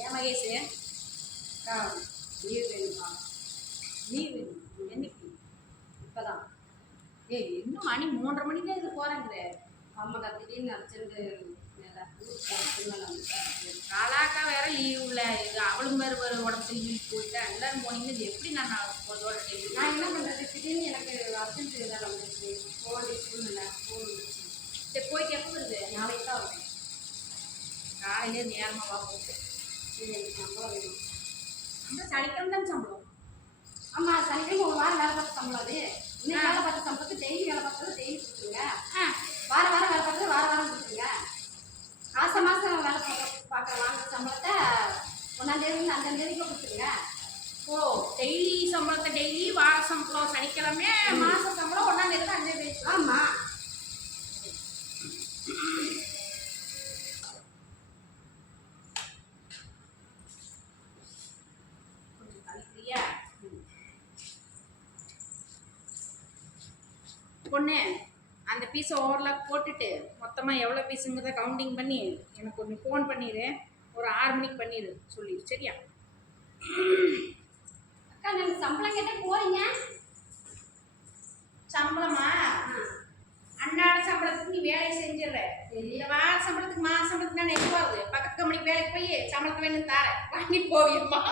ஏன் மகேஷ்? அக்கா leave வேணும்ப்பா. Leave என்னைக்கு? இப்போதான். ஏய் இன்னும் மணி மூன்றரை மணிக்கு தான் இது போகிறாங்கிற ஆமாக்கா திடீர்னு அர்ஜென்ட்டு காலாக்கா வேற லீவ் இல்லை இது அவளும் வேறு வேறு உடம்பு சொல்லி போயிட்டா எல்லாரும் போனீங்கன்னா இது எப்படி நான் பொதுவோட நான் என்ன பண்ணுறது திடீர்னு எனக்கு அர்ஜென்ட் வேலை வந்துருச்சு. போக வேண்டிய சூழ்நிலை வந்துருச்சு. சரி போய் எப்போ வருது? நாளைக்கு தான் வரேன் காலையிலே நேரமாக பார்ப்போம் எனக்கு சம்பளம் வேணும் நம்ம சனிக்கிழமை தான் சம்பளம்? ஆமாம் சனிக்கிழமை ஒரு வாரம் வேலை பார்த்து சம்பளம் அது. இன்னைக்கு வேலை பார்த்த சம்பளத்துக்கு டெய்லி வேலை பார்த்தது டெய்லி கொடுத்துருங்க. ஆ. வாரம் வேலை பார்த்தது வாரம் வாரம் கொடுத்துருங்க. மாதம் மாதம் வேலை பார்க்க பார்க்குற வாங்குற சம்பளத்தை ஒன்றாந்தேதிலேருந்து அஞ்சாந்தேதிக்குள்ள கொடுத்துருங்க. ஓ டெய்லி சம்பளத்தை டெய்லி வார சம்பளம் சனிக்கிழமை பொண்ணு அந்த பீஸை ஓவர்லாக் போட்டுட்டு மொத்தமாக எவ்வளோ பீஸுங்கிறத கவுண்டிங் பண்ணி எனக்கு கொஞ்சம் ஃபோன் பண்ணிடு ஒரு ஆறு மணிக்கு பண்ணிடு சொல்லிடு சரியா? அக்கா நீங்கள் சம்பளம் கேட்டால் போறீங்க? சம்பளமா? அன்றாட சம்பளத்துக்கு நீ வேலை செஞ்சிடுற. இந்த வார சம்பளத்துக்கு மாச சம்பளத்துக்கு நான் எங்க போகிறது பக்கத்து கம்பெனிக்கு வேலைக்கு போய் சம்பளத்தை வேணும் தாரேன். வாங்கி போவியம்மா.